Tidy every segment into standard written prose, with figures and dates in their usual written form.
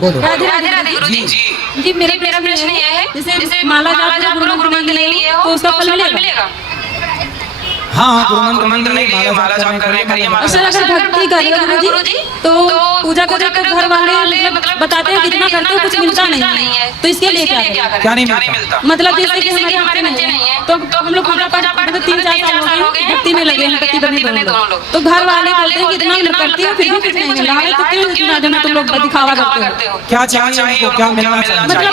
बोलो। राधे राधे राधे गुरु जी। जी मेरा प्रश्न ये है, जैसे माला जाप करो, गुरु मंत्र नहीं लिए हो तो उसका फल मिलेगा? हाँ, गुरु मंत्र नहीं लिए, माला जाप कर रहे हैं, करिए माला। सर अगर भक्ति करें गुरु जी तो पूजा करते तो घर वाले मतलब बताते हैं कितना करते हो कुछ मिलता नहीं है, तो इसके लिए क्या नहीं मिलता? मतलब जैसे कि हमारे बच्चे नहीं है तो हम लोग पूजा पाठ 3-4 साल हो गए भक्ति में लगे हैं, पति पत्नी दोनों लोग, तो घर वाले बोलते हैं कितना करती हो फिर भी कुछ नहीं मिला है, तो क्यों इतना जना तुम लोग दिखावा करते हो? क्या चाहिए उनको, क्या मिलना चाहिए? मतलब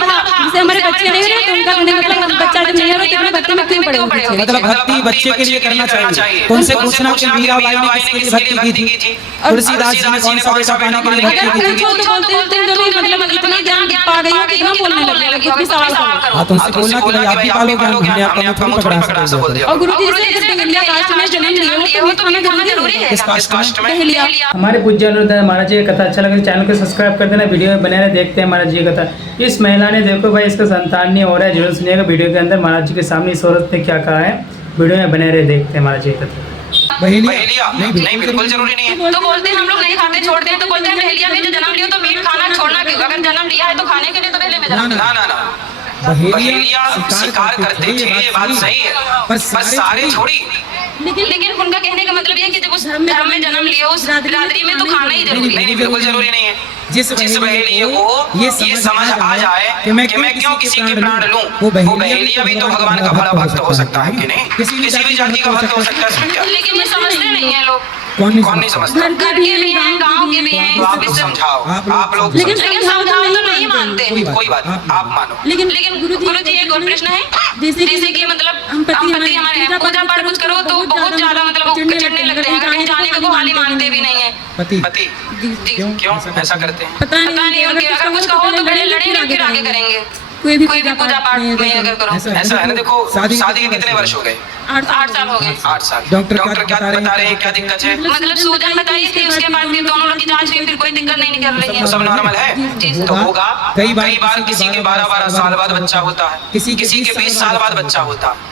जैसे हमारे बच्चे नहीं रहे तो उनका मतलब बच्चा जब नहीं हो तो भक्ति में क्यों पड़े हो? मतलब भक्ति बच्चे के लिए करना चाहिए। तो उनसे पूछना कि मीराबाई ने किसके लिए भक्ति की थी, तुलसीदास जी ने कौन सा बेटा पाने के लिए भक्ति की थी? मतलब इतना ज्ञान पा गई हो कितना बोलने लगे कुछ भी सवाल करो। हाँ, तो उनसे बोलना कि भाई आप भी पालो ज्ञान, हमने आपका मुंह थोड़ी पकड़ा सकते बोल दिया। और गुरु जी से बहलिया कास्ट में जन्म लिए हो तो हमें जाना जरूरी है। किस कास्ट में? बहलिया। हमारे पूज्य अनुरोध है, महाराज जी की कथा अच्छा लगे चैनल को सब्सक्राइब कर देना, वीडियो में बने रहे देखते हैं महाराज जी की कथा। इस महिला ने देखो भाई इसका संतान नहीं हो रहा है, जरूर सुनिएगा वीडियो के अंदर महाराज जी के सामने इस औरत ने क्या कहा है, वीडियो में बने रहे देखते हैं महाराज जी की कथा। बहेलिया नहीं बिल्कुल जरूरी नहीं है। तो बोलते हैं हम लोग नहीं खाते छोड़ते हैं, तो बोलते हैं बहलिया में जो जन्म लियो तो मीट खाना छोड़ना क्यों? अगर जन्म लिया है तो खाने के लिए तो पहले में जन्म। ना बहेलिया शिकार करते थे, ये बात सही है, पर सारे छोड़ी। लेकिन उनका कहने का मतलब ये है कि जब उस धर्म में जन्म लिया उस बिरादरी में तो खाना ही जरूरी है। नहीं बिल्कुल जरूरी नहीं है। जिस बहेलिया को ये समझ आ जाए कि मैं क्यों किसी के प्राण लूं, वो बहेलिया भी तो भगवान का बड़ा भक्त हो सकता है कि नहीं? किसी भी जाति का भक्त हो सकता है। लेकिन ये समझते नहीं है लोग। कौन नहीं समझता? घर के भी हैं, गांव के भी हैं। तो आप लोग समझाओ, आप लोग लेकिन समझाओ तो नहीं मानते। कोई बात आप मानो। लेकिन गुरु जी एक और प्रश्न है, जैसे कि मतलब हम पति हमारे हैं, पूजा पाठ कुछ करो तो बहुत ज्यादा मतलब चिढ़ने लगते हैं, कहीं जाने में को हाली मानते भी नहीं है। पति क्यों ऐसा करते हैं? पता नहीं उनके, अगर कुछ कहो तो बड़े लड़ेंगे फिर आगे करेंगे। कोई भी पूजा पाठ में अगर करो ऐसा है ना। देखो शादी के कितने वर्ष हो गए? 8 साल हो गए। 8 साल। डॉक्टर क्या बता रहे हैं, क्या दिक्कत है? मतलब सूजन बताई थी, उसके बाद फिर दोनों लोग की जांच हुई, फिर कोई दिक्कत नहीं निकल रही है, सब नॉर्मल है। तो होगा कई बार किसी के 12 साल बाद बच्चा होता है, किसी के 20 साल बाद बच्चा होता है,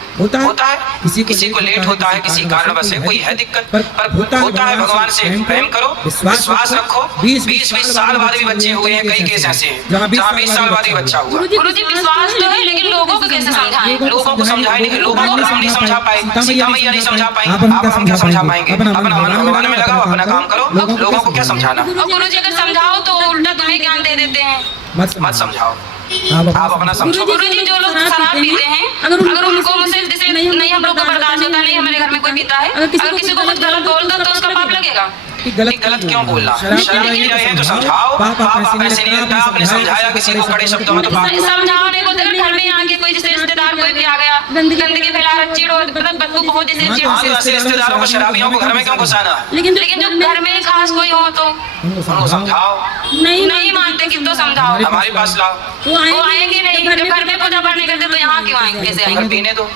किसी को लेट होता है, किसी कारण बस कोई है दिक्कत, पर होता है। भगवान से प्रेम करो, विश्वास रखो। 20 साल बाद भी बच्चे हुए हैं, कई केस ऐसे हैं जहाँ 20 साल बाद भी बच्चा हुआ। गुरु जी विश्वास तो है, लेकिन लोगों को कैसे समझाएं? लोगों को समझाएं, लेकिन लोगों को राम नहीं समझा पाए, सीता मैया नहीं समझा पाएंगे, अब हम क्या समझा पाएंगे? अपना मन भगवान में लगाओ, अपना काम करो, लोगों को क्या समझाना? गुरु जी अगर समझाओ तो उल्टा तुम्हें ज्ञान दे देते हैं। मत समझाओ, आप अपना समझो। गुरु जी जो लोग शराब पीते हैं, अगर उनको मुझसे जैसे नहीं हम लोग को बर्दाश्त होता नहीं, हमारे घर में कोई पीता है, अगर किसी को कुछ गलत बोल दो तो उसका पाप लगेगा। गलत क्यों बोलना? शराब पी रहे हैं तो समझाओ, पाप ऐसे नहीं लगता। आपने समझाया किसी को बड़े शब्दों में तो पाप। समझाने को अगर घर में आके कोई जैसे रिश्तेदार कोई भी आ गया, गंदगी फैला रहा, चिड़ो मतलब बदबू बहुत जैसे ऐसे रिश्तेदारों को, शराबियों को घर में क्यों घुसाना? लेकिन जो घर में खास कोई हो तो उनको समझाओ। नहीं मानते कि तो समझाओ, हमारे पास लाओ। वो आएंगे नहीं, जब घर में पूजा पाठ नहीं करते तो यहाँ क्यों आएंगे? कैसे आएंगे? पीने दो।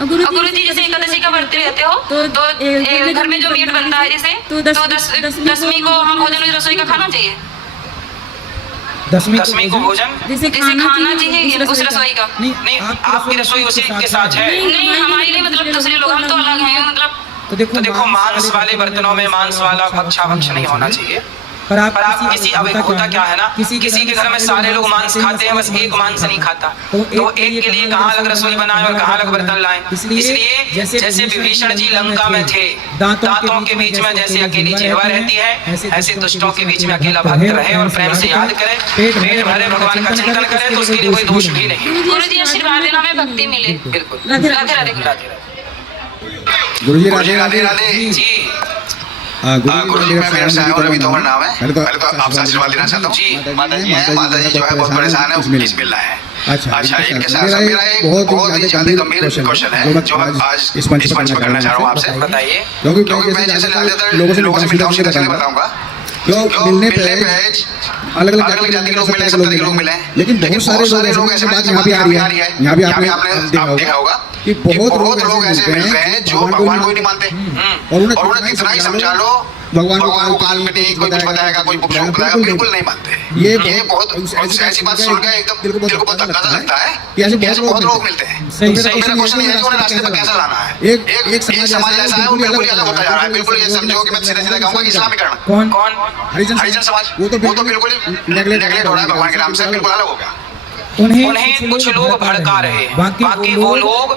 गुरु जी जैसे एकादशी का व्रत रहते हो तो घर में जो मीट बनता है जैसे तो 10वीं को हम भोजन रसोई का खाना चाहिए। 10वीं को भोजन जैसे खाना चाहिए उस रसोई का। नहीं आपकी रसोई उसी के साथ है। नहीं हमारे लिए मतलब दूसरे लोग, हम तो अलग हैं मतलब। तो देखो मांस वाले बर्तनों में मांस वाला भक्ष नहीं होना चाहिए। पर आप किसी अब होता क्या है ना, किसी के घर में सारे लोग मांस खाते हैं, बस एक मांस नहीं खाता, तो एक के लिए कहाँ अलग रसोई बनाए और कहाँ अलग बर्तन लाएं। इसलिए जैसे विभीषण जी लंका में थे, दांतों के बीच में जैसे अकेली जिह्वा रहती है, ऐसे दुष्टों के बीच में अकेला भक्त रहे और प्रेम से याद करे, पेट भरे भगवान का चिंतन करे, तो उसके लिए कोई दोष भी नहीं। गुरु जी आशीर्वाद देना हमें भक्ति मिले। बिल्कुल। राधे राधे। गुरु जी राधे राधे जी। गुरु जी मैं मेरे से आया हूँ, रवि तोमर नाम है। पहले तो आपसे आशीर्वाद लेना चाहता हूँ। जी माता जी जो है बहुत परेशान है, प्लीज मिलना है। अच्छा इनके साथ मेरा एक बहुत ही ज्यादा गंभीर क्वेश्चन है जो आज इस मंच पर करना चाह रहा हूँ आपसे। बताइए। क्योंकि मैं जैसे लोगों से मिलता हूँ सीधा बताऊंगा। मिलने पे अलग अलग जाति के लोग मिले, सब तरह के लोग मिले, लेकिन बहुत सारे लोग ऐसे बात यहाँ भी आ रही है, यहाँ भी आपने देखा होगा कि बहुत लोग ऐसे मिलते हैं जो भगवान को ही नहीं मानते, और उन्हें कितना ही समझा लो भगवान को काल में नहीं, कोई कुछ बताएगा, कोई कुछ बताएगा, बिल्कुल नहीं मानते। ये बहुत ऐसी बात सुनकर एकदम दिल को बहुत धक्का लगता है कि ऐसे बहुत लोग मिलते हैं। तो मेरा क्वेश्चन ये है कि उन्हें रास्ते पर कैसे लाना है? एक समाज ऐसा है वो बिल्कुल ही अलग होता जा रहा है। बिल्कुल ये समझो कि मैं सीधे सीधे कहूँगा कि इस्लामीकरण। कौन? हरिजन समाज। वो तो बिल्कुल ही नेगलेक्ट हो रहा है भगवान के नाम से, बिल्कुल अलग हो गया। उन्हें कुछ लोग भड़का रहे हैं, बाकी वो लोग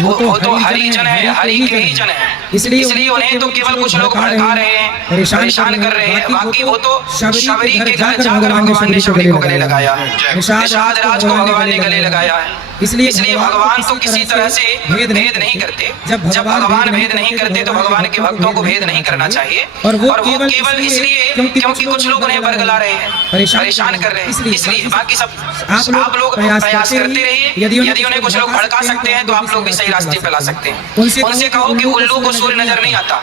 वो तो हरिजन है, हरि के ही जन है, इसलिए उन्हें तो केवल कुछ लोग भड़का रहे हैं, परेशान कर रहे हैं। बाकी वो तो शबरी के घर जाकर भगवान ने शबरी को गले लगाया है, निषाद राज को भगवान ने गले लगाया है। इसलिए भगवान तो किसी तरह से भेद नहीं करते। जब भगवान भेद नहीं करते तो भगवान के भक्तों को भेद नहीं करना चाहिए। और वो केवल इसलिए क्योंकि कुछ लोग उन्हें बरगला रहे हैं, परेशान कर रहे हैं, इसलिए। बाकी सब आप लोग प्रयास करते रहिए। यदि उन्हें कुछ लोग भड़का सकते हैं तो आप लोग भी सही रास्ते पे ला सकते हैं। उनसे कहो कि उल्लू को सूर्य नजर नहीं आता।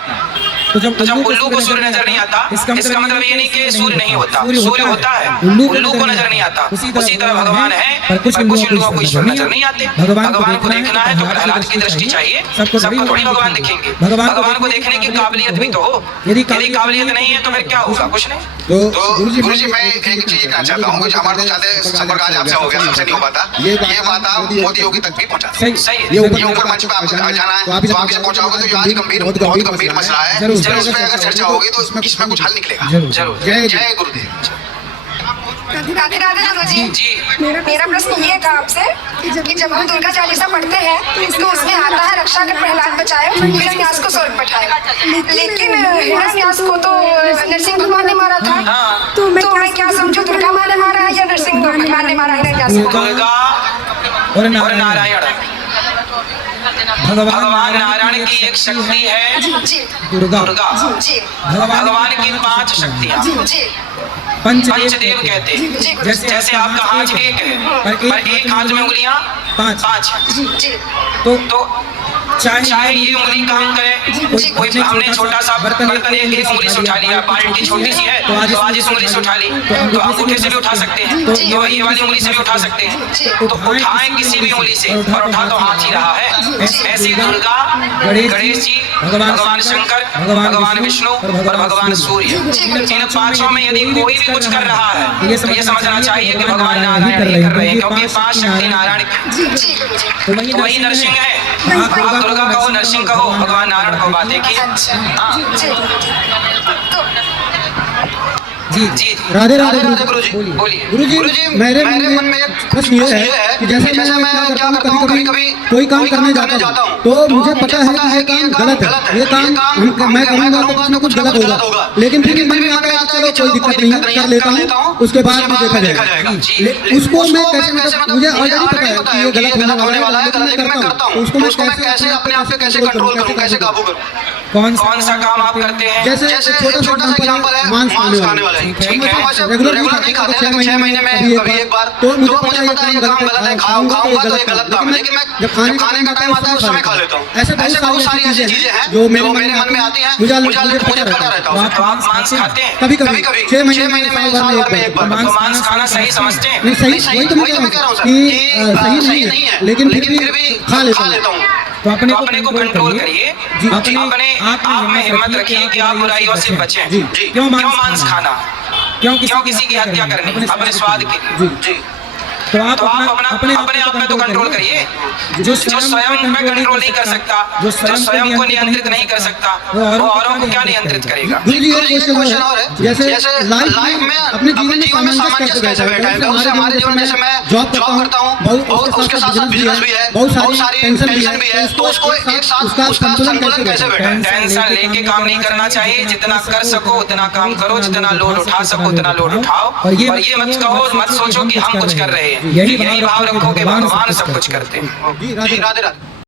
तो जब उल्लू को सूर्य नजर नहीं आता, इसका मतलब ये नहीं कि सूर्य नहीं होता, सूर्य होता है, उल्लू को नजर नहीं आता। उसी तरह भगवान है, पर कुछ उल्लुओं को ईश्वर नजर नहीं आते। भगवान को देखना है तो प्रहलाद की दृष्टि चाहिए, सबको थोड़ी भगवान दिखेंगे। भगवान को देखने की काबिलियत भी तो हो। यदि काबिलियत नहीं है तो फिर क्या होगा? कुछ नहीं। तो गुरुजी मैं एक चीज कहना चाहता हूँ, हमारे तो ज्यादा संपर्क आज आपसे हो गया, हमसे नहीं हो पाता। ये बात आप मोदी योगी तक भी पहुँचा सही है। ये ऊपर मंच पे आपको जाना है तो आप इसे पहुँचाओगे तो आज बहुत गंभीर मसला है। इस पे अगर चर्चा होगी तो इसमें कुछ हल निकलेगा जरूर। जय गुरुदेव। राधे राधे गुरुजी। जी मेरा प्रश्न ये था आपसे कि जब हम दुर्गा चालीसा पढ़ते हैं तो उसमें आता है रक्षा कर प्रहलाद बचाए, हिरण्यास को स्वर्ग पठाए। लेकिन हिरण्यास को तो नरसिंह भगवान ने मारा था। तो मैं क्या समझूं, दुर्गा माँ ने मारा है या नरसिंह भगवान ने मारा हिरण्यास को? दुर्गा और नारायण, भगवान नारायण की एक शक्ति है दुर्गा। भगवान की 5 शक्तियाँ पंचदेव कहते हैं। जैसे आपका हाथ एक है पर एक हाथ में उंगलियां 5। तो चाहे ये उंगली काम करे, कोई हमने छोटा सा बर्तन एक उंगली से उठा लिया, बाल्टी छोटी सी है तो आज इस उंगली से उठा ली, तो अंगूठे से भी उठा सकते हैं, तो ये वाली उंगली से भी उठा सकते हैं। तो उठाएं किसी भी उंगली से और उठा तो हाथ ही रहा है। ऐसी दुर्गा, गणेश जी, भगवान शंकर, भगवान विष्णु और भगवान सूर्य, इन 5 में यदि कोई भी कुछ कर रहा है तो ये समझना चाहिए कि भगवान नारायण ही कर रहे हैं, क्योंकि 5 शक्ति नारायण की। तो वही नरसिंह है। आप दुर्गा कहो, नरसिंह कहो, भगवान नारायण को बात देखिए। जी राधे राधे गुरुजी, बोलिए। गुरुजी मेरे मन में एक प्रश्न ये है कि जैसे मैं क्या करता हूँ, कभी कोई काम करने जाता हूँ तो मुझे पता है कि ये काम गलत है, ये काम मैं करूँगा तो कुछ ना कुछ गलत होगा, लेकिन फिर मन में आता है कि चलो कोई दिक्कत नहीं, कर लेता हूँ, उसके बाद में देखा जाएगा। उसको मैं कैसे, मुझे ऑलरेडी पता है कि ये गलत होने वाला है, लेकिन मैं करता हूँ, उसको मैं कैसे अपने आप पे कैसे कंट्रोल करूँ, कैसे काबू करूँ? कौन सा काम आप करते हैं? जैसे छोटा सा एग्जांपल है, मांस खाने वाले। ठीक है, रेगुलर नहीं खाते हैं, लेकिन 6 महीने में कभी एक बार, तो मुझे पता है ये काम गलत है, खाऊंगा तो ये गलत काम है, लेकिन मैं जब खाने का टाइम आता है उस समय खा लेता हूँ। ऐसे बहुत सारी ऐसी चीजें हैं जो मेरे मन में आती हैं, मुझे पता रहता है। तो आप मांस खाते हैं? कभी 6 महीने में, साल भर में एक बार। तो मांस खाना सही समझते हैं? नहीं सही, वही तो मैं कह रहा हूँ कि सही नहीं है, लेकिन फिर भी खा लेता हूँ। तो अपने को कंट्रोल करिए, अपने आप में हिम्मत रखिए कि आप बुराइयों से बचें। क्यों मांस खाना, क्यों किसी की हत्या करनी अपने स्वाद के लिए? तो आप अपने आप में तो कंट्रोल करिए। जो स्वयं में कंट्रोल नहीं कर सकता, जो स्वयं को नियंत्रित नहीं कर सकता, वो औरों को क्या नियंत्रित करेगा? क्वेश्चन और है, जैसे लाइफ में अपने जीवन में सामंजस्य कैसे बैठा है? हमारे जीवन में मैं जॉब करता हूँ, उसके साथ साथ बिजनेस भी है, बहुत सारी टेंशन भी है, तो उसको एक साथ उसका संतुलन कैसे बैठा है? टेंशन लेके काम नहीं करना चाहिए, जितना कर सको उतना काम करो, जितना लोड उठा सको उतना लोड उठाओ। और ये मत कहो, मत सोचो कि हम कुछ कर रहे हैं, यही भाव रखो कि भगवान सब कुछ करते हैं। राधे राधे।